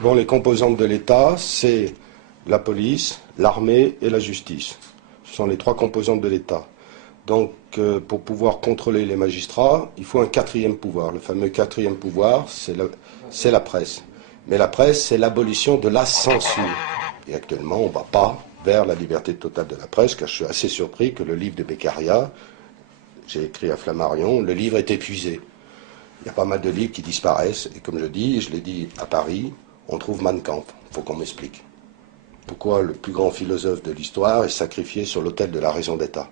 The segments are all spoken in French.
Bon, les composantes de l'État, c'est la police, l'armée et la justice. Ce sont les trois composantes de l'État. Donc, pour pouvoir contrôler les magistrats, il faut un quatrième pouvoir. Le fameux quatrième pouvoir, c'est la presse. Mais la presse, c'est l'abolition de la censure. Et actuellement, on ne va pas vers la liberté totale de la presse, car je suis assez surpris que le livre de Beccaria, j'ai écrit à Flammarion, le livre est épuisé. Il y a pas mal de livres qui disparaissent, et comme je dis, je l'ai dit à Paris, on trouve Mein Kampf. Il faut qu'on m'explique. Pourquoi le plus grand philosophe de l'histoire est sacrifié sur l'autel de la raison d'État?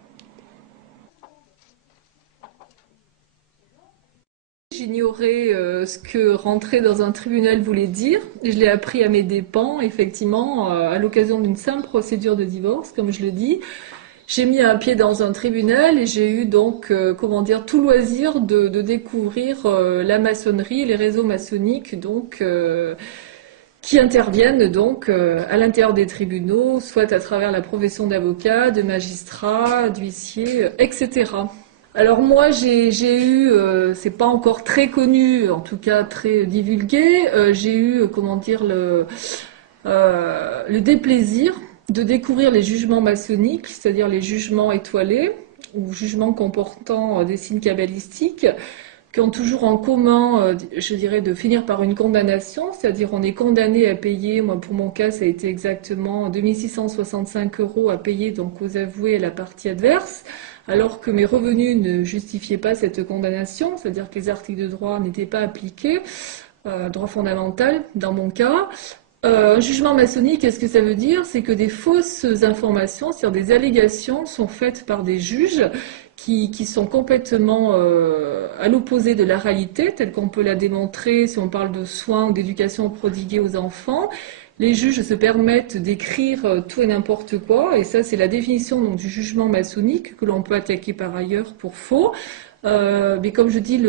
J'ignorais ce que rentrer dans un tribunal voulait dire. Je l'ai appris à mes dépens, effectivement, à l'occasion d'une simple procédure de divorce, comme je le dis. J'ai mis un pied dans un tribunal et j'ai eu donc, tout loisir de découvrir la maçonnerie et les réseaux maçonniques, donc, qui interviennent donc à l'intérieur des tribunaux, soit à travers la profession d'avocat, de magistrat, d'huissier, etc. Alors moi j'ai eu, c'est pas encore très connu, en tout cas très divulgué, j'ai eu le déplaisir de découvrir les jugements maçonniques, c'est-à-dire les jugements étoilés ou jugements comportant des signes cabalistiques, qui ont toujours en commun, je dirais, de finir par une condamnation, c'est-à-dire on est condamné à payer, moi pour mon cas ça a été exactement 2665 € à payer donc aux avoués et à la partie adverse, alors que mes revenus ne justifiaient pas cette condamnation, c'est-à-dire que les articles de droit n'étaient pas appliqués, droit fondamental dans mon cas. Un jugement maçonnique, qu'est-ce que ça veut dire? C'est que des fausses informations, c'est-à-dire des allégations, sont faites par des juges qui sont complètement à l'opposé de la réalité, telle qu'on peut la démontrer si on parle de soins ou d'éducation prodiguée aux enfants. Les juges se permettent d'écrire tout et n'importe quoi, et ça c'est la définition donc, du jugement maçonnique que l'on peut attaquer par ailleurs pour faux. Mais comme je dis,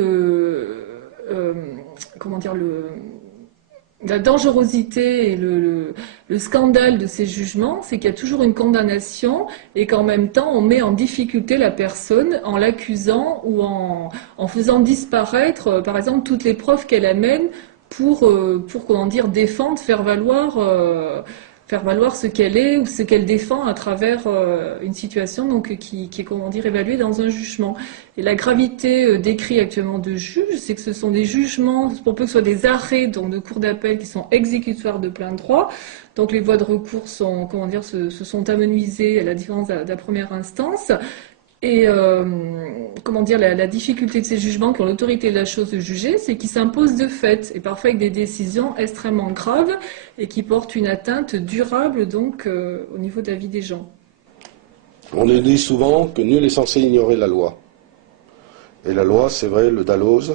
la dangerosité et le scandale de ces jugements, c'est qu'il y a toujours une condamnation et qu'en même temps, on met en difficulté la personne en l'accusant ou en faisant disparaître, par exemple, toutes les preuves qu'elle amène pour défendre, faire valoir ce qu'elle est ou ce qu'elle défend à travers une situation donc, qui est évaluée dans un jugement. Et la gravité décrite actuellement de juges, c'est que ce sont des jugements, pour peu que ce soit des arrêts donc, de cour d'appel qui sont exécutoires de plein droit. Donc les voies de recours sont, se sont amenuisées à la différence de la première instance. Et la difficulté de ces jugements qui ont l'autorité de la chose de juger, c'est qu'ils s'imposent de fait, et parfois avec des décisions extrêmement graves et qui portent une atteinte durable donc au niveau de la vie des gens. On nous dit souvent que nul n'est censé ignorer la loi. Et la loi, c'est vrai, le Dalloz,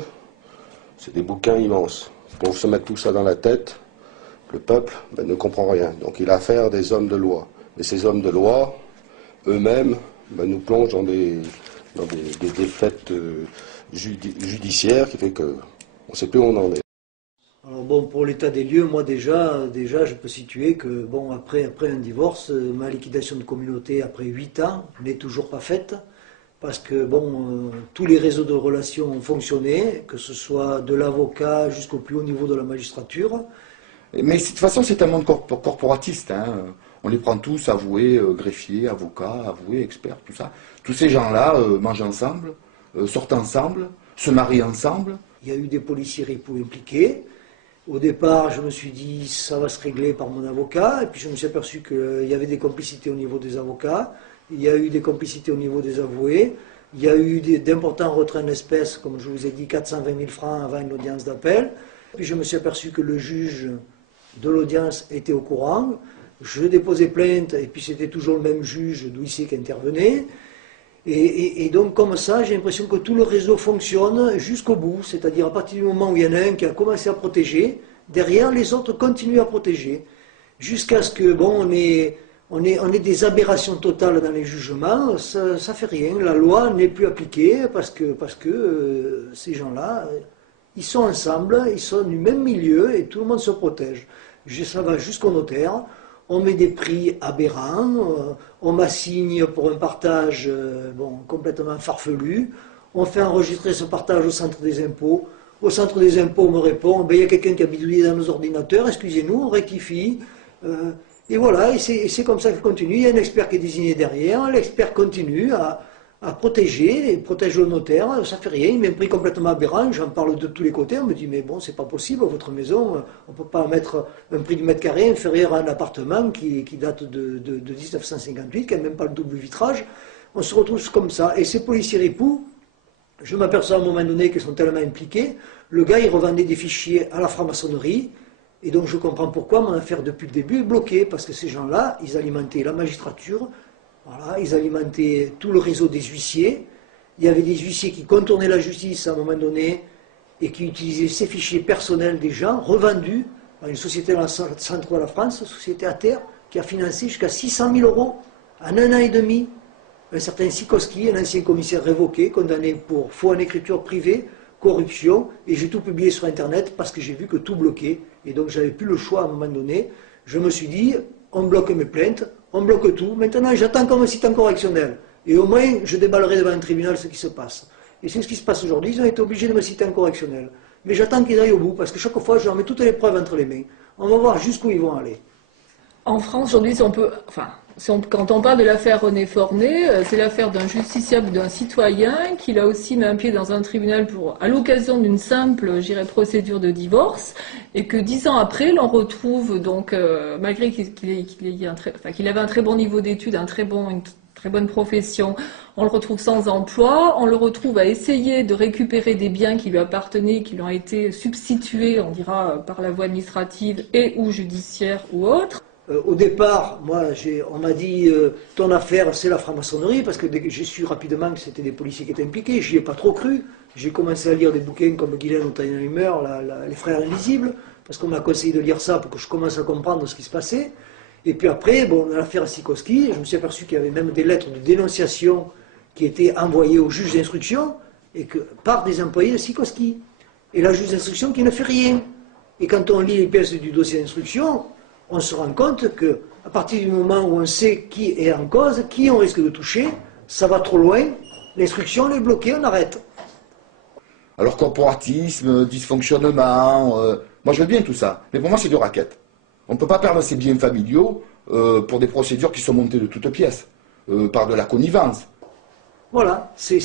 c'est des bouquins immenses. Pour se mettre tout ça dans la tête, le peuple ne comprend rien. Donc il a affaire à des hommes de loi. Et ces hommes de loi, eux-mêmes, nous plongent dans des défaites judiciaires qui fait qu'on ne sait plus où on en est. Alors bon, pour l'état des lieux, moi déjà je peux situer que bon, après un divorce, ma liquidation de communauté après 8 ans n'est toujours pas faite, parce que bon, tous les réseaux de relations ont fonctionné, que ce soit de l'avocat jusqu'au plus haut niveau de la magistrature. Mais de toute façon, c'est un monde corporatiste, hein. On les prend tous, avoués, greffiers, avocats, avoués, experts, tout ça. Tous ces gens-là mangent ensemble, sortent ensemble, se marient ensemble. Il y a eu des policiers impliqués. Au départ, je me suis dit, ça va se régler par mon avocat. Et puis je me suis aperçu qu'il y avait des complicités au niveau des avocats. Il y a eu des complicités au niveau des avoués. Il y a eu d'importants retraits en espèces, comme je vous ai dit, 420 000 francs avant une audience d'appel. Puis je me suis aperçu que le juge de l'audience était au courant. Je déposais plainte, et puis c'était toujours le même juge d'huissier qui intervenait. Et donc comme ça, j'ai l'impression que tout le réseau fonctionne jusqu'au bout, c'est-à-dire à partir du moment où il y en a un qui a commencé à protéger, derrière les autres continuent à protéger, jusqu'à ce que, bon, on ait des aberrations totales dans les jugements, ça fait rien, la loi n'est plus appliquée parce que ces gens-là, ils sont ensemble, ils sont du même milieu et tout le monde se protège. Ça va jusqu'au notaire. On met des prix aberrants, on m'assigne pour un partage complètement farfelu, on fait enregistrer ce partage au centre des impôts, Au centre des impôts, on me répond, ben, il y a quelqu'un qui a bidouillé dans nos ordinateurs, excusez-nous, on rectifie. Et voilà, et c'est comme ça que continue. Il y a un expert qui est désigné derrière, l'expert continue à protéger, et protège le notaire, ça fait rien, il m'a pris complètement aberrant, j'en parle de tous les côtés, on me dit, mais bon, c'est pas possible, votre maison, on ne peut pas mettre un prix du mètre carré inférieur à un appartement qui date de 1958, qui n'a même pas le double vitrage. On se retrouve comme ça, et ces policiers ripoux, je m'aperçois à un moment donné qu'ils sont tellement impliqués. Le gars, il revendait des fichiers à la franc-maçonnerie. Et donc, je comprends pourquoi mon affaire, depuis le début, est bloquée. Parce que ces gens-là, ils alimentaient la magistrature. Voilà, ils alimentaient tout le réseau des huissiers. Il y avait des huissiers qui contournaient la justice à un moment donné et qui utilisaient ces fichiers personnels des gens, revendus à une société dans le centre de la France, société à terre, qui a financé jusqu'à 600 000 € en 1 an et demi. Un certain Sikoski, un ancien commissaire révoqué, condamné pour faux en écriture privée, corruption, et j'ai tout publié sur Internet parce que j'ai vu que tout bloquait, et donc j'avais plus le choix à un moment donné. Je me suis dit, on bloque mes plaintes, on bloque tout, maintenant j'attends comme un site correctionnel, et au moins je déballerai devant un tribunal ce qui se passe. Et c'est ce qui se passe aujourd'hui, ils ont été obligés de me citer en correctionnel. Mais j'attends qu'ils aillent au bout, parce que chaque fois je leur mets toutes les preuves entre les mains. On va voir jusqu'où ils vont aller. En France, aujourd'hui, si on peut, enfin, quand on parle de l'affaire René Forné, c'est l'affaire d'un justiciable, d'un citoyen qui là aussi met un pied dans un tribunal à l'occasion d'une simple, procédure de divorce, et que 10 ans après, l'on retrouve donc, malgré qu'il avait un très bon niveau d'études, une très bonne profession, on le retrouve sans emploi, on le retrouve à essayer de récupérer des biens qui lui appartenaient, qui lui ont été substitués, on dira, par la voie administrative et ou judiciaire ou autre. Au départ, moi, on m'a dit ton affaire, c'est la franc-maçonnerie, parce que j'ai su rapidement que c'était des policiers qui étaient impliqués. J'y ai pas trop cru. J'ai commencé à lire des bouquins comme Guylaine Ottenheimer, Les Frères Invisibles, parce qu'on m'a conseillé de lire ça pour que je commence à comprendre ce qui se passait. Et puis après, bon, l'affaire Sikoski, je me suis aperçu qu'il y avait même des lettres de dénonciation qui étaient envoyées au juge d'instruction et par des employés de Sikoski. Et la juge d'instruction qui ne fait rien. Et quand on lit les pièces du dossier d'instruction, on se rend compte qu'à partir du moment où on sait qui est en cause, qui on risque de toucher, ça va trop loin, l'instruction est bloquée, on arrête. Alors corporatisme, dysfonctionnement, moi je veux bien tout ça, mais pour moi c'est du racket. On ne peut pas perdre ses biens familiaux pour des procédures qui sont montées de toutes pièces, par de la connivence. Voilà, c'est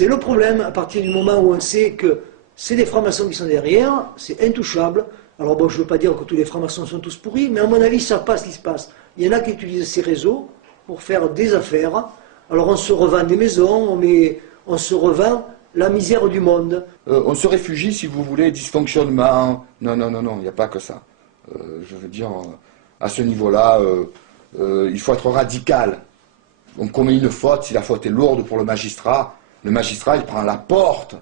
le problème, à partir du moment où on sait que c'est des francs-maçons qui sont derrière, c'est intouchable. Alors bon, je ne veux pas dire que tous les francs-maçons sont tous pourris, mais à mon avis, ça passe ce qui se passe. Il y en a qui utilisent ces réseaux pour faire des affaires. Alors on se revend des maisons, on se revend la misère du monde. On se réfugie, si vous voulez, dysfonctionnement. Non, non, non, non, il n'y a pas que ça. Je veux dire, à ce niveau-là, il faut être radical. On commet une faute, si la faute est lourde pour le magistrat, il prend la porte.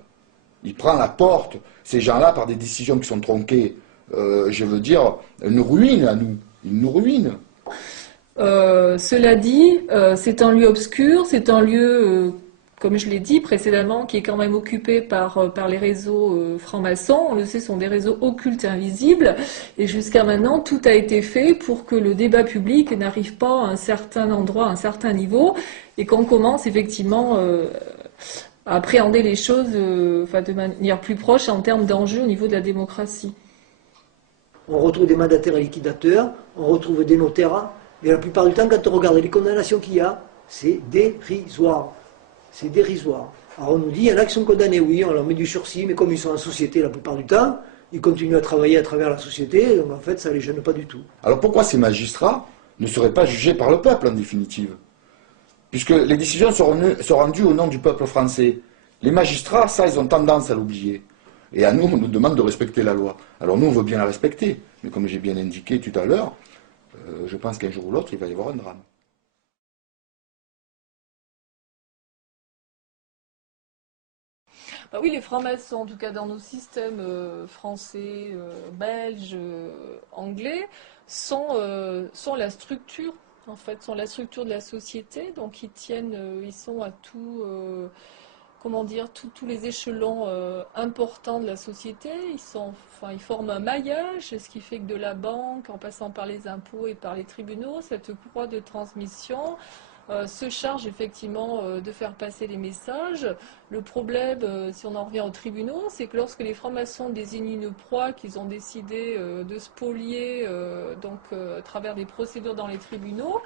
Il prend la porte. Ces gens-là, par des décisions qui sont tronquées, je veux dire, nous ruinent à nous. Ils nous ruinent. Cela dit, c'est un lieu obscur, c'est un lieu, comme je l'ai dit précédemment, qui est quand même occupé par les réseaux francs-maçons. On le sait, ce sont des réseaux occultes et invisibles. Et jusqu'à maintenant, tout a été fait pour que le débat public n'arrive pas à un certain endroit, à un certain niveau, et qu'on commence effectivement à appréhender les choses de manière plus proche en termes d'enjeux au niveau de la démocratie. On retrouve des mandataires et liquidateurs, on retrouve des notaires, et la plupart du temps, quand on regarde les condamnations qu'il y a, c'est dérisoire. C'est dérisoire. Alors on nous dit, il y en a qui sont condamnés, oui, on leur met du sursis, mais comme ils sont en société la plupart du temps, ils continuent à travailler à travers la société, donc en fait, ça ne les gêne pas du tout. Alors pourquoi ces magistrats ne seraient pas jugés par le peuple, en définitive? Puisque les décisions sont rendues au nom du peuple français. Les magistrats, ça, ils ont tendance à l'oublier. Et à nous, on nous demande de respecter la loi. Alors nous, on veut bien la respecter. Mais comme j'ai bien indiqué tout à l'heure, je pense qu'un jour ou l'autre, il va y avoir un drame. Bah oui, les francs-maçons, en tout cas dans nos systèmes français, belges, anglais, sont la structure, en fait, sont la structure de la société. Donc ils sont à tout... comment dire, tous les échelons importants de la société, ils forment un maillage, ce qui fait que de la banque, en passant par les impôts et par les tribunaux, cette courroie de transmission se chargent effectivement de faire passer les messages. Le problème, si on en revient aux tribunaux, c'est que lorsque les francs-maçons désignent une proie qu'ils ont décidé de spolier à travers des procédures dans les tribunaux,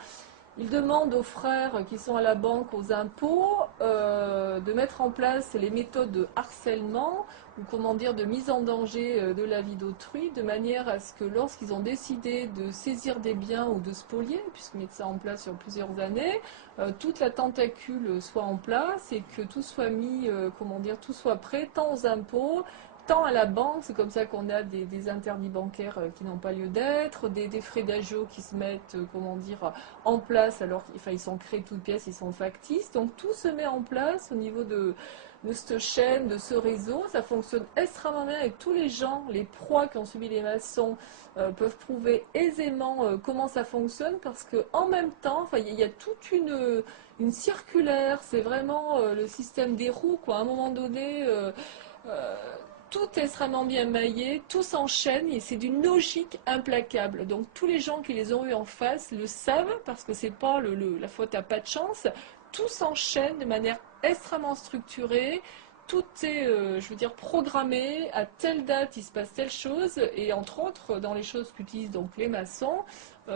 ils demandent aux frères qui sont à la banque, aux impôts, de mettre en place les méthodes de harcèlement ou comment dire de mise en danger de la vie d'autrui, de manière à ce que lorsqu'ils ont décidé de saisir des biens ou de spolier, puisqu'ils mettent ça en place sur plusieurs années, toute la tentacule soit en place et que tout soit mis, tout soit prêt tant aux impôts, tant à la banque. C'est comme ça qu'on a des interdits bancaires qui n'ont pas lieu d'être, des frais d'agio qui se mettent, en place alors qu'ils sont créés toutes pièces, ils sont factices. Donc tout se met en place au niveau de cette chaîne, de ce réseau. Ça fonctionne extrêmement bien avec tous les gens, les proies qui ont subi les maçons peuvent prouver aisément comment ça fonctionne parce qu'en même temps, il y a toute une circulaire, c'est vraiment le système des roues, quoi. À un moment donné, tout est extrêmement bien maillé, tout s'enchaîne et c'est d'une logique implacable. Donc tous les gens qui les ont eu en face le savent parce que c'est pas la faute à pas de chance. Tout s'enchaîne de manière extrêmement structurée. Tout est, programmé. À telle date, il se passe telle chose. Et entre autres, dans les choses qu'utilisent donc les maçons,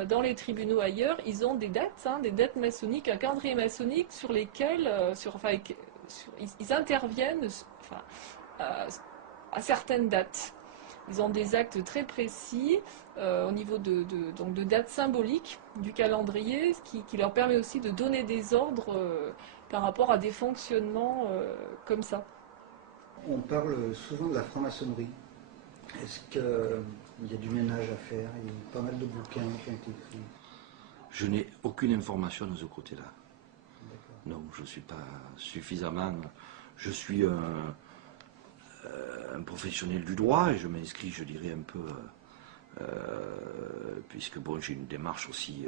dans les tribunaux ailleurs, ils ont des dates maçonniques, un calendrier maçonnique sur lesquels, ils interviennent. À certaines dates. Ils ont des actes très précis au niveau de dates symboliques du calendrier, ce qui leur permet aussi de donner des ordres par rapport à des fonctionnements comme ça. On parle souvent de la franc-maçonnerie. Est-ce qu'il y a du ménage à faire? Il y a pas mal de bouquins qui ont été écrits. Je n'ai aucune information de ce côté-là. Non, je ne suis pas suffisamment... Je suis un professionnel du droit et je m'inscris, je dirais, un peu, puisque j'ai une démarche aussi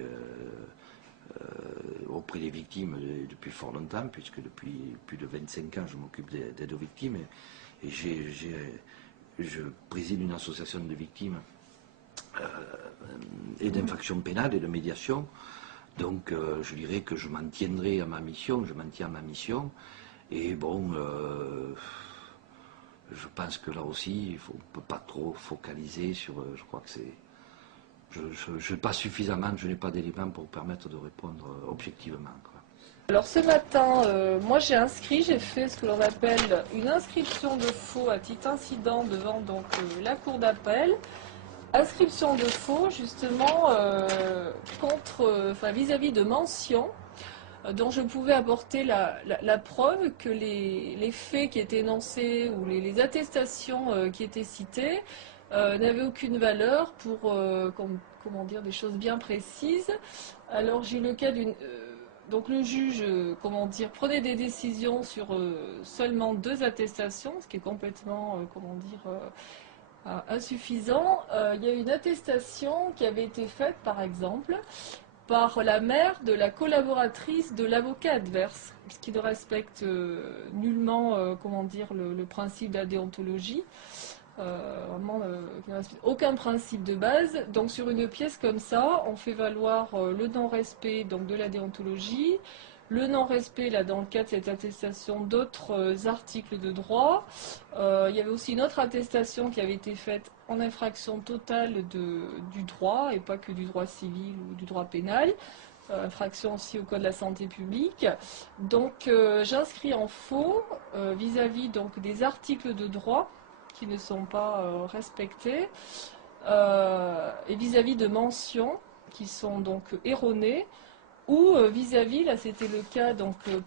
auprès des victimes depuis fort longtemps, puisque depuis plus de 25 ans je m'occupe d'aide aux victimes et je préside une association de victimes et d'infractions pénales et de médiation. Donc je dirais que je m'en tiendrai à ma mission, je m'en tiens à ma mission et je pense que là aussi, on ne peut pas trop focaliser sur... Je crois que c'est... Je n'ai pas suffisamment, je n'ai pas d'éléments pour permettre de répondre objectivement, quoi. Alors ce matin, moi j'ai fait ce que l'on appelle une inscription de faux à titre incident devant la cour d'appel. Inscription de faux justement vis-à-vis de mentions dont je pouvais apporter la preuve que les faits qui étaient énoncés ou les attestations qui étaient citées n'avaient aucune valeur pour des choses bien précises. Alors j'ai eu le cas d'une... donc le juge prenait des décisions sur seulement 2 attestations, ce qui est complètement insuffisant. Il y a une attestation qui avait été faite par exemple par la mère de la collaboratrice de l'avocat adverse, ce qui ne respecte nullement le principe de la déontologie, qui ne respecte aucun principe de base. Donc sur une pièce comme ça, on fait valoir le non-respect de la déontologie, le non-respect, là, dans le cas de cette attestation, d'autres articles de droit. Il y avait aussi une autre attestation qui avait été faite en infraction totale du droit, et pas que du droit civil ou du droit pénal. Infraction aussi au code de la santé publique. Donc j'inscris en faux vis-à-vis des articles de droit qui ne sont pas respectés, et vis-à-vis de mentions qui sont donc erronées, ou vis-à-vis, là c'était le cas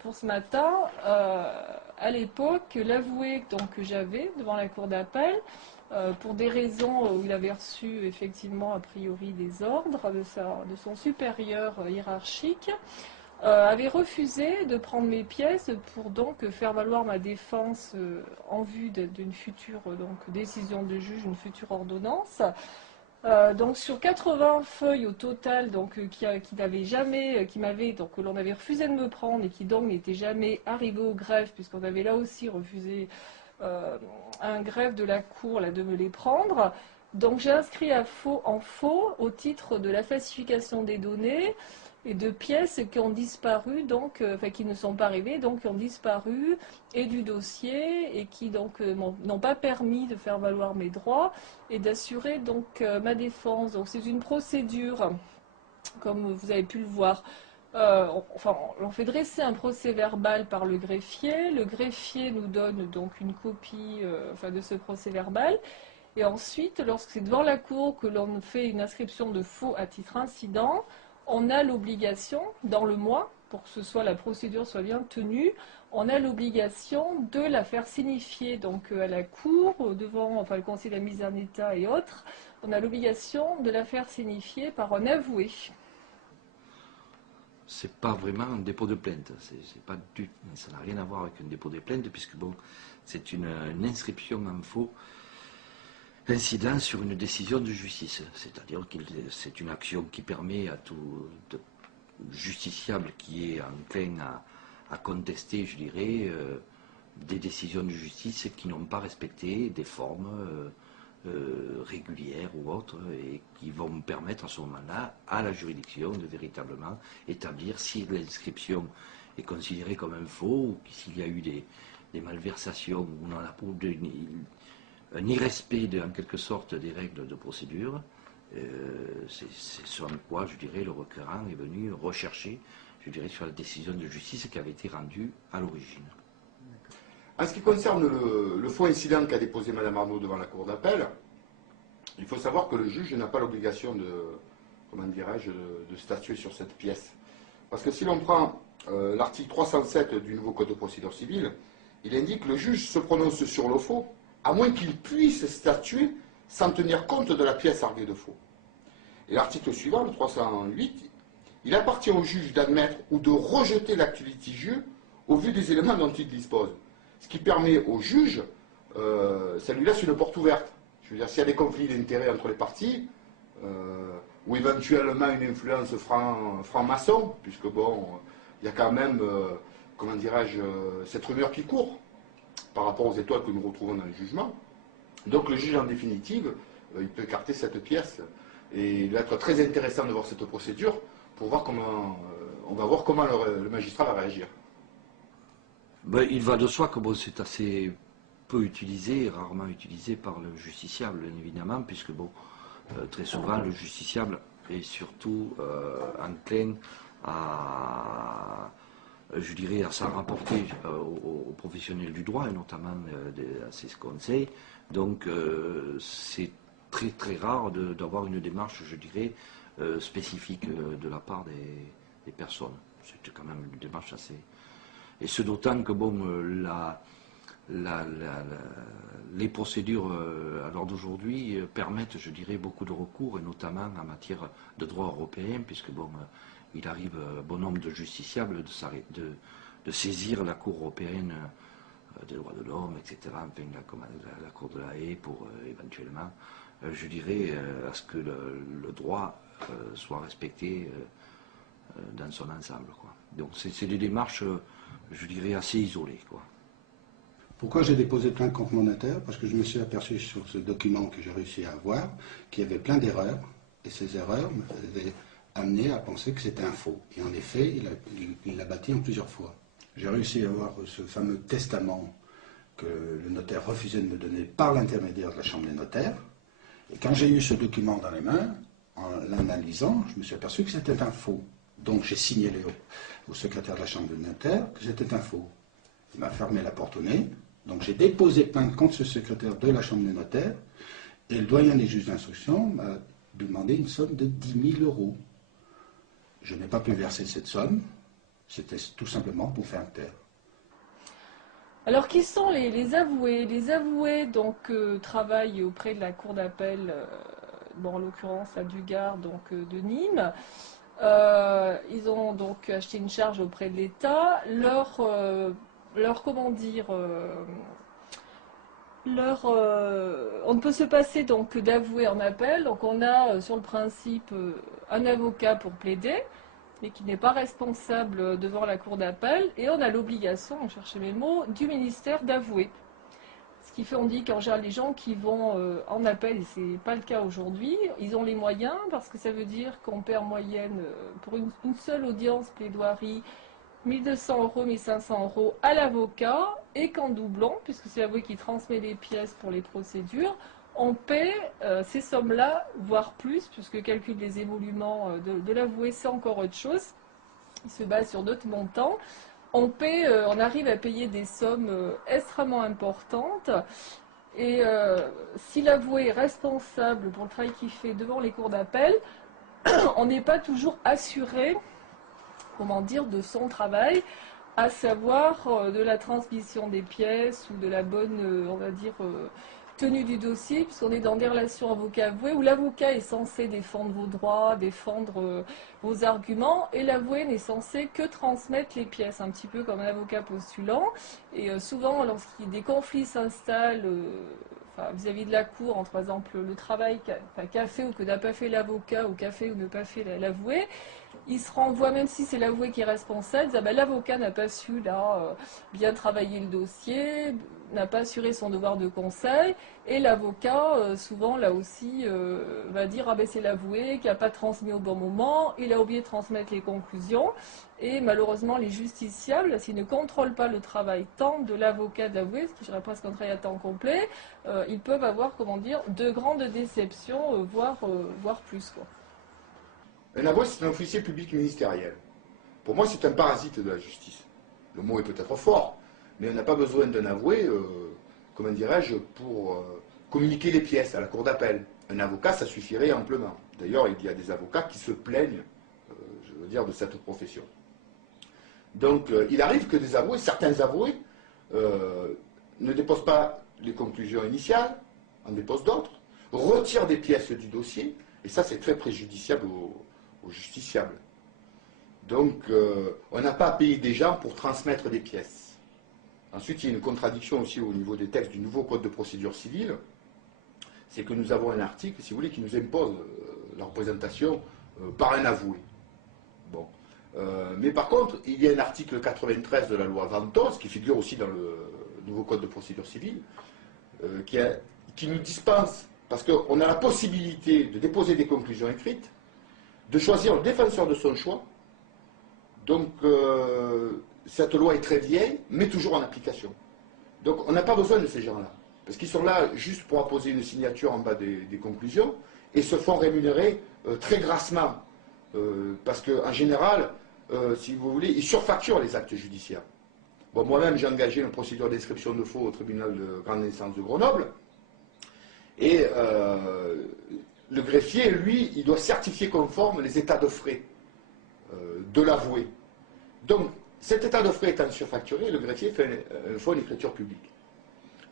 pour ce matin, à l'époque, l'avoué que j'avais devant la cour d'appel, pour des raisons où il avait reçu effectivement a priori des ordres de son supérieur hiérarchique, avait refusé de prendre mes pièces pour faire valoir ma défense en vue d'une future décision de juge, une future ordonnance. Donc sur 80 feuilles au total, que l'on avait refusé de me prendre et qui donc n'étaient jamais arrivées au greffe, puisqu'on avait là aussi refusé un greffe de la cour de me les prendre. Donc j'ai inscrit en faux au titre de la falsification des données et de pièces qui ont disparu, donc, enfin qui ne sont pas arrivées, donc qui ont disparu, et du dossier, et qui donc n'ont pas permis de faire valoir mes droits et d'assurer donc ma défense. Donc c'est une procédure, comme vous avez pu le voir. On fait dresser un procès verbal par le greffier. Le greffier nous donne donc une copie de ce procès verbal. Et ensuite, lorsque c'est devant la cour que l'on fait une inscription de faux à titre incident, on a l'obligation, dans le mois, pour que la procédure soit bien tenue, on a l'obligation de la faire signifier donc à la cour, devant le conseil de la mise en état et autres, on a l'obligation de la faire signifier par un avoué. C'est pas vraiment un dépôt de plainte, ça n'a rien à voir avec un dépôt de plainte, puisque bon, c'est une inscription en faux incident sur une décision de justice, c'est-à-dire que c'est une action qui permet à tout justiciable qui est enclin à contester, je dirais, des décisions de justice qui n'ont pas respecté des formes régulières ou autres, et qui vont permettre à ce moment-là à la juridiction de véritablement établir si l'inscription est considérée comme un faux, ou s'il y a eu des malversations, ou un irrespect en quelque sorte des règles de procédure. C'est ce en quoi, je dirais, le requérant est venu rechercher, je dirais, sur la décision de justice qui avait été rendue à l'origine. En ce qui concerne le faux incident qu'a déposé Mme Arnaud devant la cour d'appel, il faut savoir que le juge n'a pas l'obligation de statuer sur cette pièce. Parce que si l'on prend l'article 307 du nouveau Code de procédure civile, il indique que le juge se prononce sur le faux, à moins qu'il puisse statuer sans tenir compte de la pièce arguée de faux. Et l'article suivant, le 308, il appartient au juge d'admettre ou de rejeter l'acte litigieux au vu des éléments dont il dispose. Ce qui permet au juge, ça lui laisse une porte ouverte. Je veux dire, s'il y a des conflits d'intérêts entre les parties, ou éventuellement une influence franc-maçon, puisque bon, il y a quand même, cette rumeur qui court par rapport aux étoiles que nous retrouvons dans le jugement. Donc le juge, en définitive, il peut écarter cette pièce. Et il va être très intéressant de voir cette procédure pour voir comment, on va voir comment le magistrat va réagir. Ben, il va de soi que bon, c'est assez peu utilisé, rarement utilisé par le justiciable, évidemment, puisque bon, très souvent le justiciable est surtout enclin à, je dirais, à s'en rapporter aux professionnels du droit, et notamment à ses conseils. Donc c'est très très rare d'avoir une démarche, je dirais, spécifique de la part des personnes. C'est quand même une démarche assez... Et ce d'autant que bon, les procédures à l'heure d'aujourd'hui permettent, je dirais, beaucoup de recours, et notamment en matière de droit européen, puisque bon, il arrive à bon nombre de justiciables de saisir la Cour européenne des droits de l'homme, etc., enfin, la Cour de la Haye, pour éventuellement, je dirais, à ce que le droit soit respecté dans son ensemble, quoi. Donc c'est des démarches, je dirais, assez isolées, quoi. Pourquoi j'ai déposé plainte contre mon notaire? Parce que je me suis aperçu sur ce document que j'ai réussi à avoir qu'il y avait plein d'erreurs, et ces erreurs me faisaient amener à penser que c'était un faux. Et en effet, il l'a bâti en plusieurs fois. J'ai réussi à avoir ce fameux testament que le notaire refusait de me donner par l'intermédiaire de la Chambre des notaires. Et quand j'ai eu ce document dans les mains, en l'analysant, je me suis aperçu que c'était un faux. Donc j'ai signalé au secrétaire de la Chambre des notaires que c'était un faux. Il m'a fermé la porte au nez. Donc j'ai déposé plainte contre ce secrétaire de la Chambre des notaires, et le doyen des juges d'instruction m'a demandé une somme de 10 000 euros. Je n'ai pas pu verser cette somme, c'était tout simplement pour faire taire. Alors qui sont les avoués? Les avoués donc travaillent auprès de la cour d'appel, en l'occurrence à Dugard, donc de Nîmes. Ils ont donc acheté une charge auprès de l'État. On ne peut se passer donc d'avouer en appel. Donc on a sur le principe un avocat pour plaider, mais qui n'est pas responsable devant la cour d'appel, et on a l'obligation, on cherchait mes mots, du ministère d'avouer. Ce qui fait, on dit qu'en général, les gens qui vont en appel, et ce n'est pas le cas aujourd'hui, ils ont les moyens, parce que ça veut dire qu'on paie en moyenne, pour une seule audience plaidoirie, 1 200 €, 1 500 € à l'avocat, et qu'en doublant, puisque c'est l'avoué qui transmet les pièces pour les procédures, on paie ces sommes-là, voire plus, puisque calcul des émoluments de l'avoué, c'est encore autre chose. Il se base sur d'autres montants. On arrive à payer des sommes extrêmement importantes. Et si l'avoué est responsable pour le travail qu'il fait devant les cours d'appel, on n'est pas toujours assuré, comment dire, de son travail, à savoir de la transmission des pièces ou de la bonne, on va dire, tenue du dossier, puisqu'on est dans des relations avocat-avoué où l'avocat est censé défendre vos droits, défendre vos arguments, et l'avoué n'est censé que transmettre les pièces, un petit peu comme un avocat postulant. Et souvent, des conflits s'installent vis-à-vis de la cour, entre par exemple le travail qu'a fait ou que n'a pas fait l'avocat, ou qu'a fait ou n'a pas fait l'avoué, il se renvoie, même si c'est l'avoué qui est responsable, l'avocat n'a pas su bien travailler le dossier, n'a pas assuré son devoir de conseil, et l'avocat, souvent là aussi, va dire c'est l'avoué qui n'a pas transmis au bon moment, il a oublié de transmettre les conclusions, et malheureusement les justiciables, s'ils ne contrôlent pas le travail tant de l'avocat de l'avoué, ce qui serait presque un travail à temps complet, ils peuvent avoir, de grandes déceptions, voire plus, quoi. Un avoué, c'est un officier public ministériel. Pour moi, c'est un parasite de la justice. Le mot est peut-être fort, mais on n'a pas besoin d'un avoué, comment dirais-je, pour communiquer les pièces à la cour d'appel. Un avocat, ça suffirait amplement. D'ailleurs, il y a des avocats qui se plaignent, de cette profession. Donc, il arrive que certains avoués, ne déposent pas les conclusions initiales, en déposent d'autres, retirent des pièces du dossier, et ça, c'est très préjudiciable aux justiciables. Donc, on n'a pas à payer des gens pour transmettre des pièces. Ensuite, il y a une contradiction aussi au niveau des textes du nouveau Code de procédure civile, c'est que nous avons un article, si vous voulez, qui nous impose la représentation par un avoué. Bon. Mais par contre, il y a un article 93 de la loi Ventos, qui figure aussi dans le nouveau Code de procédure civile, qui nous dispense, parce qu'on a la possibilité de déposer des conclusions écrites, de choisir le défenseur de son choix. Donc, cette loi est très vieille, mais toujours en application. Donc, on n'a pas besoin de ces gens-là, parce qu'ils sont là juste pour apposer une signature en bas des conclusions, et se font rémunérer très grassement, parce qu'en général, si vous voulez, ils surfacturent les actes judiciaires. Bon, moi-même, j'ai engagé une procédure d'inscription de faux au tribunal de grande instance de Grenoble, et le greffier, lui, il doit certifier conforme les états de frais de l'avoué. Donc, cet état de frais étant surfacturé, le greffier fait une écriture publique.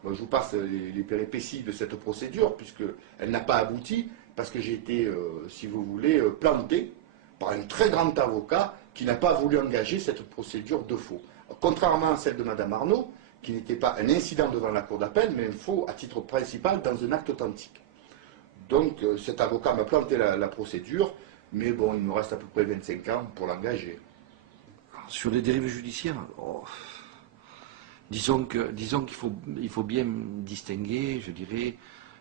Moi, je vous passe les péripéties de cette procédure, puisqu'elle n'a pas abouti, parce que j'ai été, si vous voulez, planté par un très grand avocat qui n'a pas voulu engager cette procédure de faux. Contrairement à celle de Mme Arnaud, qui n'était pas un incident devant la cour d'appel, mais un faux à titre principal dans un acte authentique. Donc, cet avocat m'a planté la procédure, mais bon, il me reste à peu près 25 ans pour l'engager. Sur les dérives judiciaires, disons qu'il faut bien distinguer, je dirais,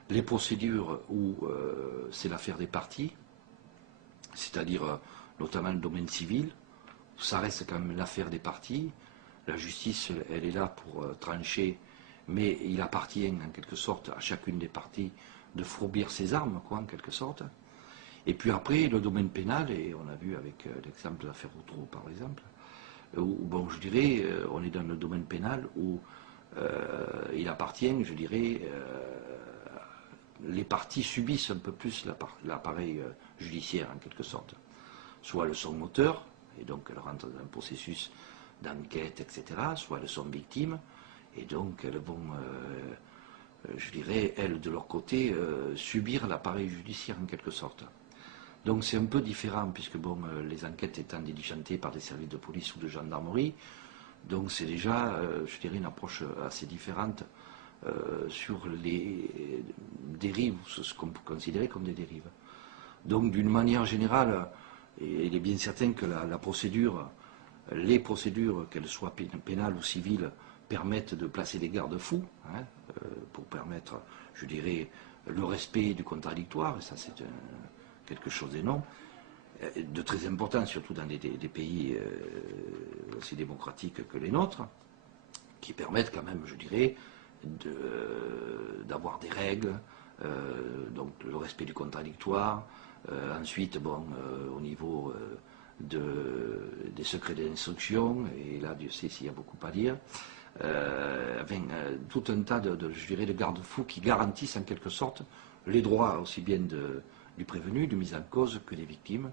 les procédures où c'est l'affaire des parties, c'est-à-dire notamment le domaine civil, ça reste quand même l'affaire des parties. La justice, elle est là pour trancher, mais il appartient en quelque sorte à chacune des parties de fourbir ses armes, quoi, en quelque sorte. Et puis après, le domaine pénal, et on a vu avec l'exemple de l'affaire Outreau, par exemple, où, bon, je dirais, on est dans le domaine pénal où il appartient, je dirais, les parties subissent un peu plus l'appareil judiciaire, en quelque sorte. Soit elles sont auteurs, et donc elles rentrent dans un processus d'enquête, etc., soit elles sont victimes, et donc elles vont, je dirais, elles, de leur côté, subir l'appareil judiciaire, en quelque sorte. Donc c'est un peu différent, puisque bon, les enquêtes étant diligentées par des services de police ou de gendarmerie, donc c'est déjà, je dirais, une approche assez différente sur les dérives, ce qu'on peut considérer comme des dérives. Donc d'une manière générale, il est bien certain que la procédure, les procédures, qu'elles soient pénales ou civiles, permettent de placer des garde-fous, hein, pour permettre, je dirais, le respect du contradictoire, et ça c'est quelque chose d'énorme, de très important, surtout dans des pays aussi démocratiques que les nôtres, qui permettent quand même, je dirais, d'avoir des règles, donc le respect du contradictoire, ensuite, bon, au niveau des secrets d'instruction, et là, Dieu sait s'il y a beaucoup à dire, tout un tas je dirais, de garde-fous qui garantissent en quelque sorte les droits aussi bien du prévenu, du mis en cause que des victimes,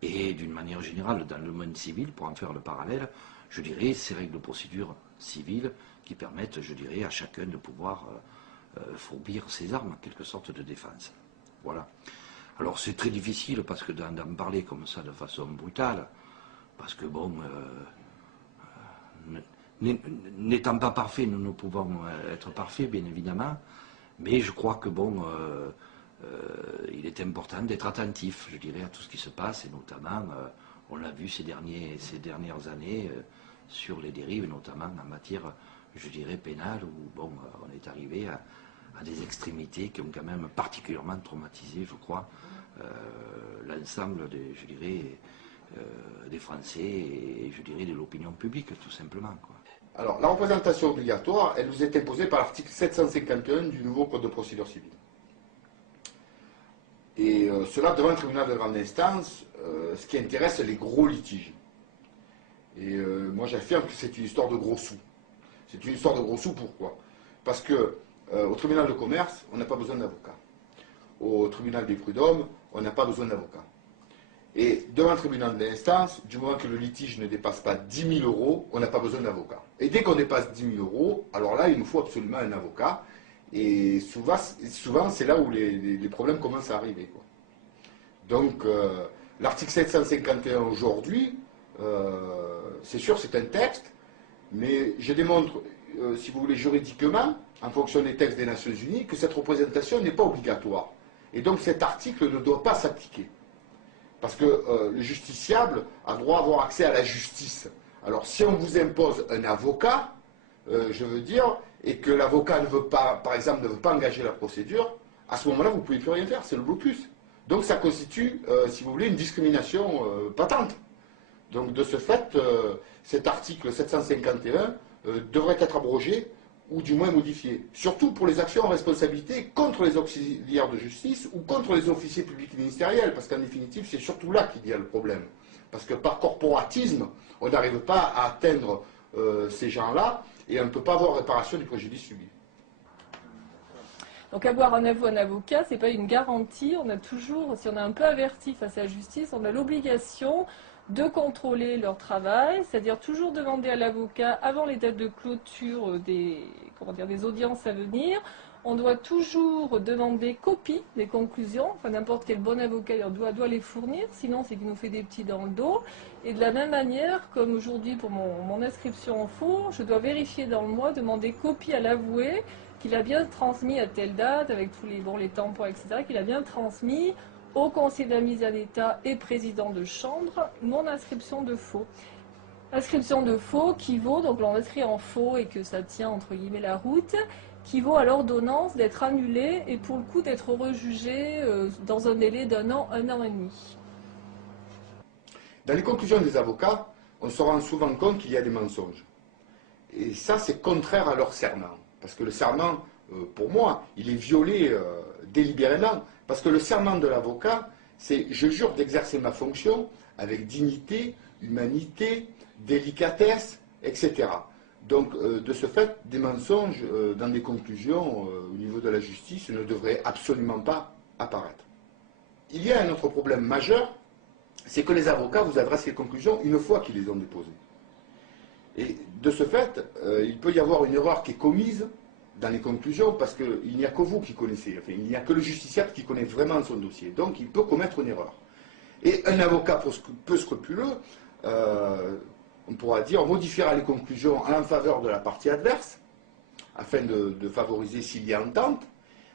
et d'une manière générale dans le domaine civil, pour en faire le parallèle, je dirais ces règles de procédure civile qui permettent, je dirais, à chacun de pouvoir fourbir ses armes, en quelque sorte de défense. Voilà. Alors c'est très difficile parce que d'en parler comme ça de façon brutale, parce que bon, n'étant pas parfait, nous ne pouvons être parfaits, bien évidemment, mais je crois que bon, il est important d'être attentif, je dirais, à tout ce qui se passe, et notamment, on l'a vu ces dernières années, sur les dérives, notamment en matière, je dirais, pénale, où bon, on est arrivé à des extrémités qui ont quand même particulièrement traumatisé, je crois, l'ensemble je dirais, des Français et je dirais de l'opinion publique, tout simplement, quoi. Alors, la représentation obligatoire, elle nous est imposée par l'article 751 du nouveau Code de procédure civile. Et cela devant un tribunal de grande instance, ce qui intéresse les gros litiges. Et moi j'affirme que c'est une histoire de gros sous. C'est une histoire de gros sous, pourquoi? Parce que au tribunal de commerce, on n'a pas besoin d'avocat. Au tribunal des prud'hommes, on n'a pas besoin d'avocat. Et devant le tribunal d'instance, du moment que le litige ne dépasse pas 10 000 euros, on n'a pas besoin d'avocat. Et dès qu'on dépasse 10 000 euros, alors là, il nous faut absolument un avocat. Et souvent c'est là où les problèmes commencent à arriver, quoi. Donc, l'article 751 aujourd'hui, c'est sûr, c'est un texte, mais je démontre, si vous voulez, juridiquement, en fonction des textes des Nations Unies, que cette représentation n'est pas obligatoire. Et donc, cet article ne doit pas s'appliquer. Parce que le justiciable a droit à avoir accès à la justice. Alors, si on vous impose un avocat, je veux dire, et que l'avocat ne veut pas, par exemple, ne veut pas engager la procédure, à ce moment-là, vous ne pouvez plus rien faire, c'est le blocus. Donc ça constitue, si vous voulez, une discrimination patente. Donc de ce fait, cet article 751 devrait être abrogé, ou du moins modifié. Surtout pour les actions en responsabilité contre les auxiliaires de justice ou contre les officiers publics ministériels, parce qu'en définitive, c'est surtout là qu'il y a le problème. Parce que par corporatisme, on n'arrive pas à atteindre ces gens-là, et on ne peut pas avoir réparation du préjudice subi. Donc avoir un avocat, c'est pas une garantie. On a toujours, si on est un peu averti face à la justice, on a l'obligation de contrôler leur travail, c'est-à-dire toujours demander à l'avocat, avant les dates de clôture des audiences à venir, on doit toujours demander copie des conclusions, enfin n'importe quel bon avocat doit les fournir, sinon c'est qu'il nous fait des petits dans le dos. Et de la même manière, comme aujourd'hui pour mon inscription en faux, je dois vérifier dans le mois, demander copie à l'avoué, qu'il a bien transmis à telle date, avec tous les tampons, etc., qu'il a bien transmis au conseiller de la mise à l'état et président de chambre mon inscription de faux. Inscription de faux qui vaut, donc l'on inscrit en faux et que ça tient entre guillemets la route, qui vaut à l'ordonnance d'être annulée et pour le coup d'être rejugée dans un délai d'un an et demi. Dans les conclusions des avocats, on se rend souvent compte qu'il y a des mensonges. Et ça, c'est contraire à leur serment. Parce que le serment, pour moi, il est violé délibérément. Parce que le serment de l'avocat, c'est « je jure d'exercer ma fonction avec dignité, humanité, délicatesse, etc. » Donc, de ce fait, des mensonges dans des conclusions au niveau de la justice ne devraient absolument pas apparaître. Il y a un autre problème majeur, c'est que les avocats vous adressent les conclusions une fois qu'ils les ont déposées. Et de ce fait, il peut y avoir une erreur qui est commise dans les conclusions parce qu'il n'y a que vous qui connaissez, enfin, il n'y a que le justiciable qui connaît vraiment son dossier. Donc il peut commettre une erreur. Et un avocat peu scrupuleux, on pourra dire, modifiera les conclusions en faveur de la partie adverse, afin de favoriser s'il y a entente.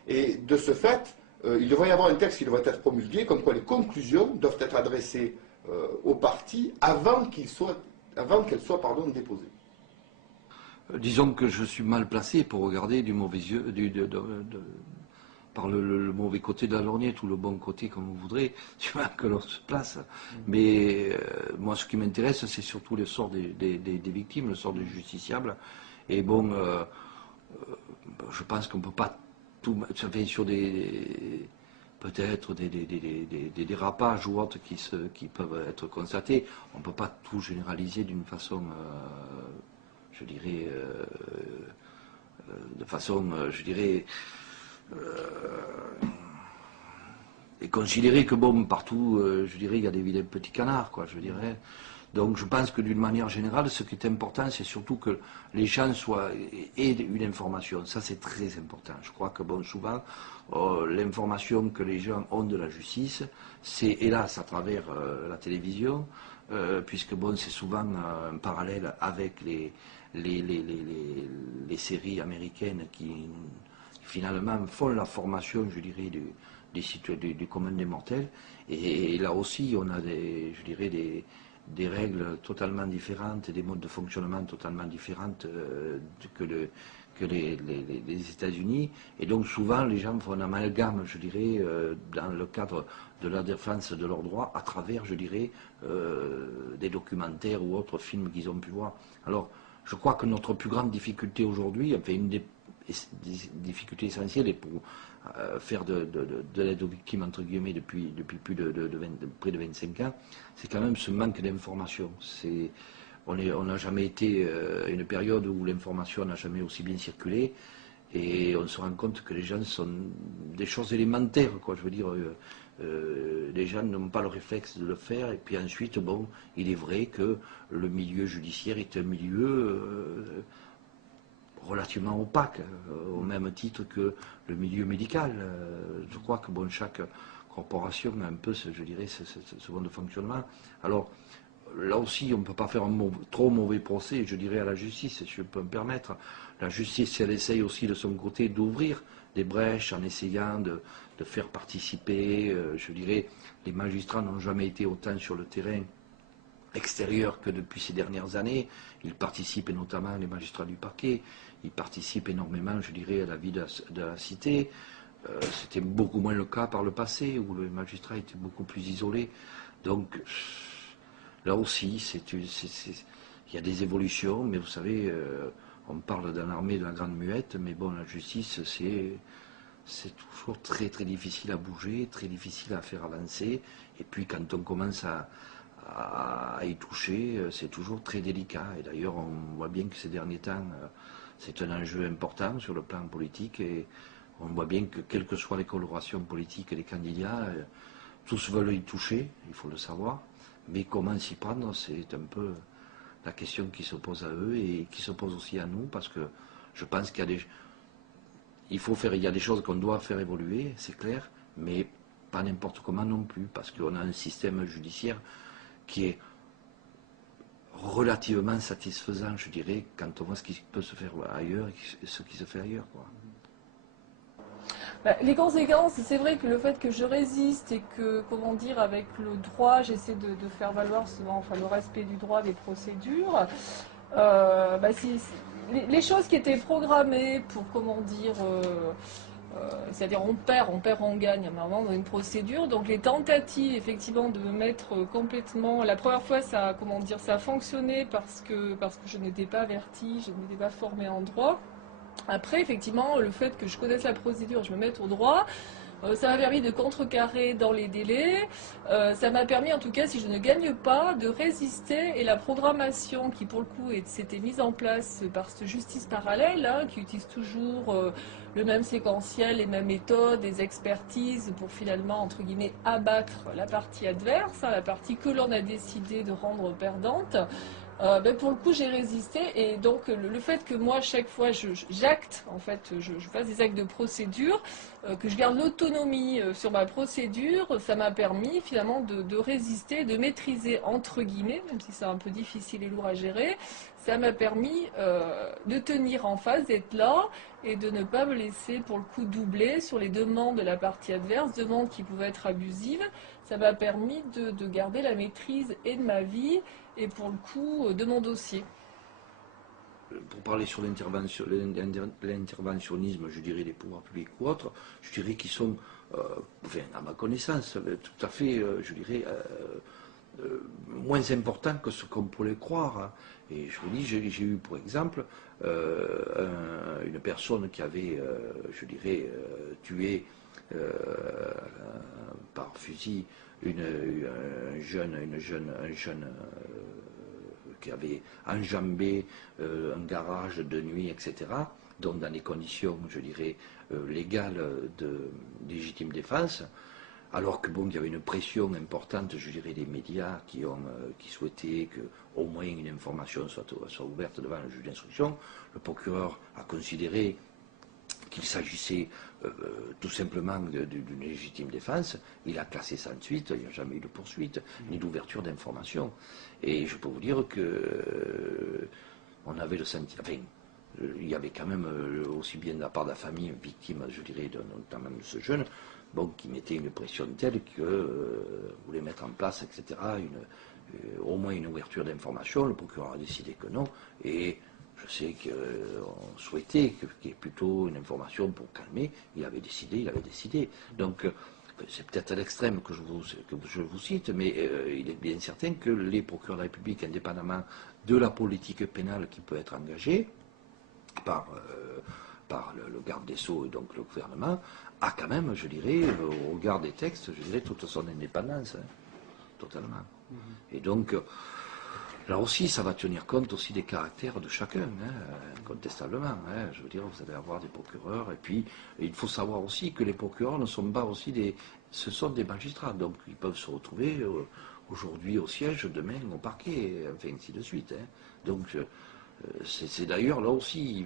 Et de ce fait, il devrait y avoir un texte qui devrait être promulgué, comme quoi les conclusions doivent être adressées aux parties avant qu'elles soient déposées. Disons que je suis mal placé pour regarder du mauvais yeux, par le mauvais côté de la lorgnette ou le bon côté, comme vous voudrez, suivant que l'on se place. Mais moi, ce qui m'intéresse, c'est surtout le sort des victimes, le sort des justiciables. Et bon, je pense qu'on ne peut pas tout. Ça fait sur peut-être des dérapages ou autres qui peuvent être constatés. On ne peut pas tout généraliser d'une façon, je dirais, de façon, je dirais, et considérer que bon, partout, je dirais, il y a des vilains petits canards, quoi, je dirais. Donc je pense que d'une manière générale, ce qui est important, c'est surtout que les gens aient une information. Ça, c'est très important. Je crois que bon, souvent, l'information que les gens ont de la justice, c'est hélas à travers la télévision, puisque bon, c'est souvent un parallèle avec les séries américaines qui finalement font la formation, je dirais, du commun des mortels. Et là aussi, on a je dirais, des règles totalement différentes, des modes de fonctionnement totalement différentes que les États-Unis. Et donc souvent, les gens font un amalgame, je dirais, dans le cadre de la défense de leurs droits, à travers, je dirais, des documentaires ou autres films qu'ils ont pu voir. Alors, je crois que notre plus grande difficulté aujourd'hui, enfin une des difficultés essentielles, est pour faire de l'aide aux victimes, entre guillemets, depuis plus près de 25 ans, c'est quand même ce manque d'information. On n'a jamais été à une période où l'information n'a jamais aussi bien circulé, et on se rend compte que les gens sont des choses élémentaires, quoi. Je veux dire, les gens n'ont pas le réflexe de le faire, et puis ensuite, bon, il est vrai que le milieu judiciaire est un milieu relativement opaque, au même titre que le milieu médical. Je crois que bon, chaque corporation a un peu, je dirais, ce mode de fonctionnement. Alors, là aussi, on ne peut pas faire un trop mauvais procès, je dirais, à la justice, si je peux me permettre. La justice, elle essaye aussi de son côté d'ouvrir des brèches en essayant de faire participer, je dirais, les magistrats n'ont jamais été autant sur le terrain extérieur que depuis ces dernières années. Ils participent, et notamment les magistrats du parquet, ils participent énormément, je dirais, à la vie de la cité. C'était beaucoup moins le cas par le passé, où les magistrats étaient beaucoup plus isolés. Donc, là aussi, il y a des évolutions, mais vous savez, on parle d'un armée de la grande muette, mais bon, la justice, c'est toujours très très difficile à bouger, très difficile à faire avancer. Et puis quand on commence à y toucher, c'est toujours très délicat. Et d'ailleurs, on voit bien que ces derniers temps, c'est un enjeu important sur le plan politique. Et on voit bien que, quelles que soient les colorations politiques des candidats, tous veulent y toucher, il faut le savoir. Mais comment s'y prendre, c'est un peu la question qui se pose à eux et qui se pose aussi à nous, parce que je pense qu'il y a il y a des choses qu'on doit faire évoluer, c'est clair, mais pas n'importe comment non plus, parce qu'on a un système judiciaire qui est relativement satisfaisant, je dirais, quand on voit ce qui peut se faire ailleurs et ce qui se fait ailleurs, quoi. Les conséquences, c'est vrai que le fait que je résiste et que, comment dire, avec le droit, j'essaie de faire valoir souvent, enfin, le respect du droit, des procédures, les choses qui étaient programmées pour, comment dire, c'est-à-dire on perd, on gagne à un moment dans une procédure. Donc les tentatives effectivement de me mettre complètement. La première fois ça, comment dire, ça a fonctionné parce que je n'étais pas avertie, je n'étais pas formée en droit. Après effectivement le fait que je connaisse la procédure, je me mette au droit. Ça m'a permis de contrecarrer dans les délais, ça m'a permis en tout cas, si je ne gagne pas, de résister, et la programmation qui pour le coup s'était mise en place par cette justice parallèle, hein, qui utilise toujours le même séquentiel, les mêmes méthodes, des expertises pour finalement, entre guillemets, abattre la partie adverse, hein, la partie que l'on a décidé de rendre perdante. Pour le coup j'ai résisté, et donc le fait que moi chaque fois j'acte, en fait je fasse des actes de procédure, que je garde l'autonomie sur ma procédure, ça m'a permis finalement de résister, de maîtriser entre guillemets, même si c'est un peu difficile et lourd à gérer, ça m'a permis de tenir en face, d'être là et de ne pas me laisser pour le coup doubler sur les demandes de la partie adverse, demandes qui pouvaient être abusives. Ça m'a permis de garder la maîtrise et de ma vie et pour le coup de mon dossier. pour parler sur l'interventionnisme, je dirais, des pouvoirs publics ou autres, je dirais qu'ils sont, enfin, à ma connaissance, tout à fait, je dirais, moins importants que ce qu'on pourrait croire. Hein. Et je vous dis, j'ai eu, pour exemple, une personne qui avait, je dirais, tué par fusil un jeune qui avait enjambé un garage de nuit, etc., donc dans les conditions, je dirais, légales de légitime défense, alors que bon, il y avait une pression importante, je dirais, des médias qui souhaitaient qu'au moins une information soit ouverte devant le juge d'instruction. Le procureur a considéré qu'il s'agissait tout simplement d'une légitime défense. Il a classé sans suite, il n'y a jamais eu de poursuite, ni d'ouverture d'information. Et je peux vous dire que on avait le sentiment, enfin, il y avait quand même aussi bien de la part de la famille victime, je dirais, notamment de ce jeune, bon, qui mettait une pression telle que voulait mettre en place, etc., au moins une ouverture d'information. Le procureur a décidé que non, et je sais qu'on souhaitait qu'il y ait plutôt une information pour calmer. Il avait décidé. Donc, c'est peut-être à l'extrême que je vous cite, mais il est bien certain que les procureurs de la République, indépendamment de la politique pénale qui peut être engagée par le garde des Sceaux et donc le gouvernement, a quand même, je dirais, au regard des textes, je dirais, toute son indépendance, hein, totalement. Et donc, là aussi, ça va tenir compte aussi des caractères de chacun, hein, incontestablement. Hein. Je veux dire, vous allez avoir des procureurs, et puis il faut savoir aussi que les procureurs ne sont pas aussi ce sont des magistrats, donc ils peuvent se retrouver aujourd'hui au siège, demain au parquet, enfin ainsi de suite. Hein. Donc c'est d'ailleurs là aussi,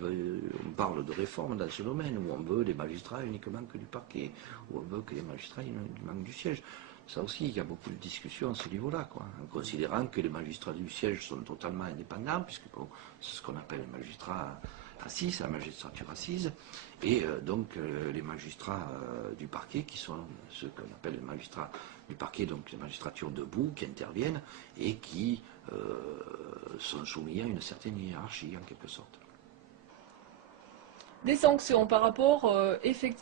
on parle de réforme dans ce domaine, où on veut des magistrats uniquement que du parquet, où on veut que les magistrats manquent du siège. Ça aussi, il y a beaucoup de discussions à ce niveau-là, quoi, en considérant que les magistrats du siège sont totalement indépendants, puisque bon, c'est ce qu'on appelle les magistrats assises, la magistrature assise, et donc les magistrats du parquet, qui sont ce qu'on appelle les magistrats du parquet, donc les magistratures debout, qui interviennent, et qui sont soumis à une certaine hiérarchie, en quelque sorte. Des sanctions par rapport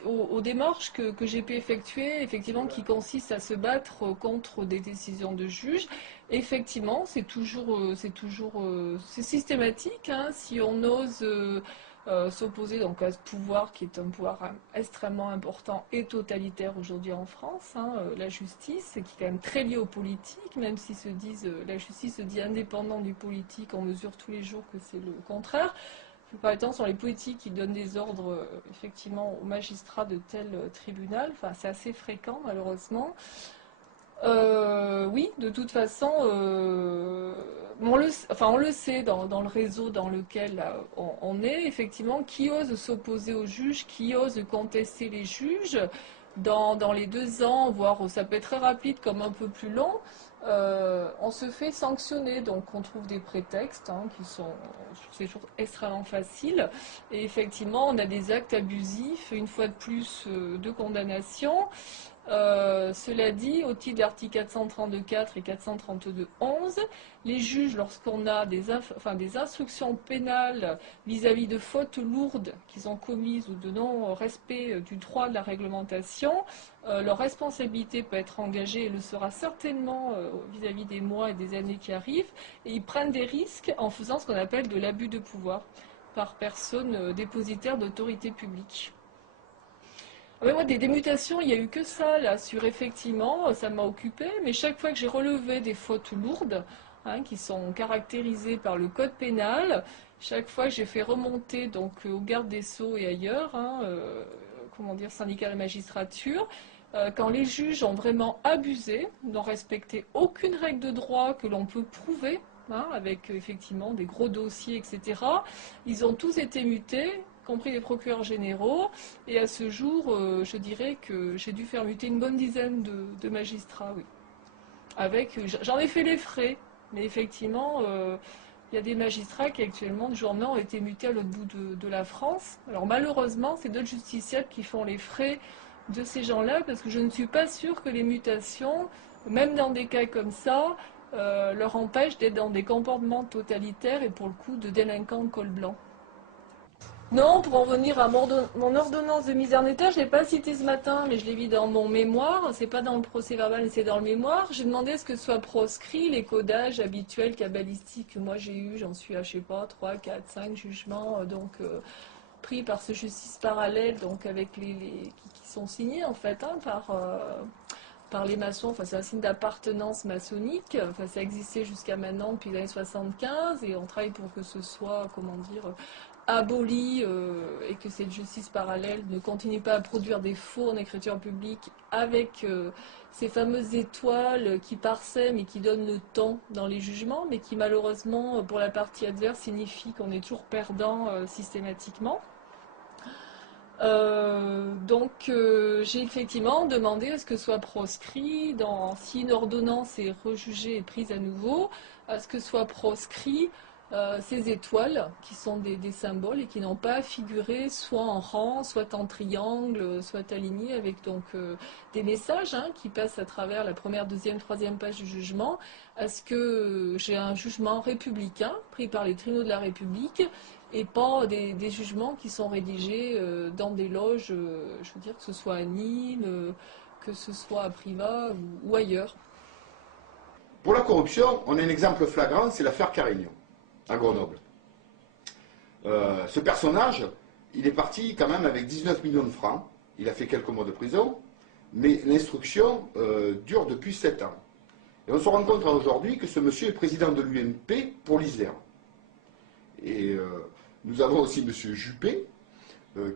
aux démarches que j'ai pu effectuer, effectivement, qui consistent à se battre contre des décisions de juge. Effectivement, c'est systématique, hein, si on ose s'opposer donc à ce pouvoir qui est un pouvoir extrêmement important et totalitaire aujourd'hui en France, hein, la justice, qui est quand même très liée aux politiques, même si la justice se dit indépendante du politique, on mesure tous les jours que c'est le contraire. La plupart du temps, ce sont les politiques qui donnent des ordres effectivement aux magistrats de tel tribunal. Enfin, c'est assez fréquent malheureusement. Oui, de toute façon, on le sait dans le réseau dans lequel on est, effectivement, qui ose s'opposer aux juges, qui ose contester les juges. Dans les 2 ans, voire ça peut être très rapide comme un peu plus long, on se fait sanctionner. Donc on trouve des prétextes c'est toujours extrêmement facile. Et effectivement, on a des actes abusifs, une fois de plus, de condamnation. Cela dit, au titre d'articles 432.4 et 432.11, les juges, lorsqu'on a des instructions pénales vis-à-vis de fautes lourdes qu'ils ont commises ou de non-respect du droit de la réglementation, leur responsabilité peut être engagée et le sera certainement vis-à-vis des mois et des années qui arrivent, et ils prennent des risques en faisant ce qu'on appelle de l'abus de pouvoir par personne dépositaire d'autorité publique. Mais moi, des mutations, il n'y a eu que ça, là, effectivement, ça m'a occupé, mais chaque fois que j'ai relevé des fautes lourdes, hein, qui sont caractérisées par le code pénal, chaque fois que j'ai fait remonter donc au garde des Sceaux et ailleurs, hein, syndicat de la magistrature, quand les juges ont vraiment abusé, n'ont respecté aucune règle de droit que l'on peut prouver, hein, avec effectivement des gros dossiers, etc., ils ont tous été mutés, compris les procureurs généraux, et à ce jour, je dirais que j'ai dû faire muter une bonne dizaine de magistrats, oui. J'en ai fait les frais, mais effectivement, il y a des magistrats qui actuellement, du jour au lendemain, ont été mutés à l'autre bout de la France. Alors malheureusement, c'est d'autres justiciables qui font les frais de ces gens-là, parce que je ne suis pas sûre que les mutations, même dans des cas comme ça, leur empêche d'être dans des comportements totalitaires et pour le coup de délinquants en col blanc. Non, pour en venir à mon ordonnance de mise en état, je ne l'ai pas citée ce matin, mais je l'ai mis dans mon mémoire. C'est pas dans le procès verbal, mais c'est dans le mémoire. J'ai demandé à ce que soit proscrit les codages habituels cabalistiques que moi j'ai eu. J'en suis à, je sais pas, 3, 4, 5 jugements, pris par ce justice parallèle, donc avec qui sont signés en fait par les maçons. Enfin, c'est un signe d'appartenance maçonnique. Enfin, ça existait jusqu'à maintenant depuis les années 75 et on travaille pour que ce soit, aboli et que cette justice parallèle ne continue pas à produire des faux en écriture publique avec ces fameuses étoiles qui parsèment et qui donnent le ton dans les jugements, mais qui malheureusement pour la partie adverse signifie qu'on est toujours perdant systématiquement. J'ai effectivement demandé à ce que soit proscrit, si une ordonnance est rejugée et prise à nouveau, à ce que soit proscrit ces étoiles qui sont des symboles et qui n'ont pas figuré soit en rang, soit en triangle, soit alignés avec des messages qui passent à travers la première, deuxième, troisième page du jugement, à ce que j'ai un jugement républicain pris par les tribunaux de la République et pas des jugements qui sont rédigés dans des loges, je veux dire que ce soit à Nîmes, que ce soit à Privas ou ailleurs. Pour la corruption, on a un exemple flagrant, c'est l'affaire Carignan, à Grenoble. Ce personnage, il est parti quand même avec 19 millions de francs, il a fait quelques mois de prison, mais l'instruction dure depuis 7 ans. Et on se rend compte aujourd'hui que ce monsieur est président de l'UMP pour l'Isère. Et nous avons aussi M. Juppé,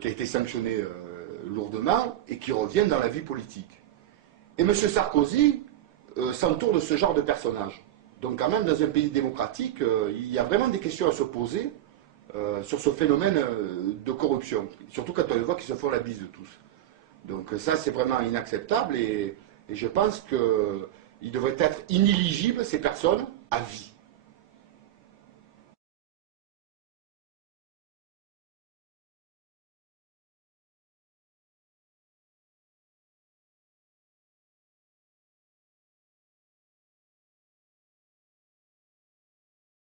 qui a été sanctionné lourdement et qui revient dans la vie politique. Et M. Sarkozy s'entoure de ce genre de personnage. Donc quand même, dans un pays démocratique, il y a vraiment des questions à se poser sur ce phénomène de corruption. Surtout quand on voit qu'ils se font la bise de tous. Donc ça, c'est vraiment inacceptable et je pense qu'il devrait être inéligible, ces personnes, à vie.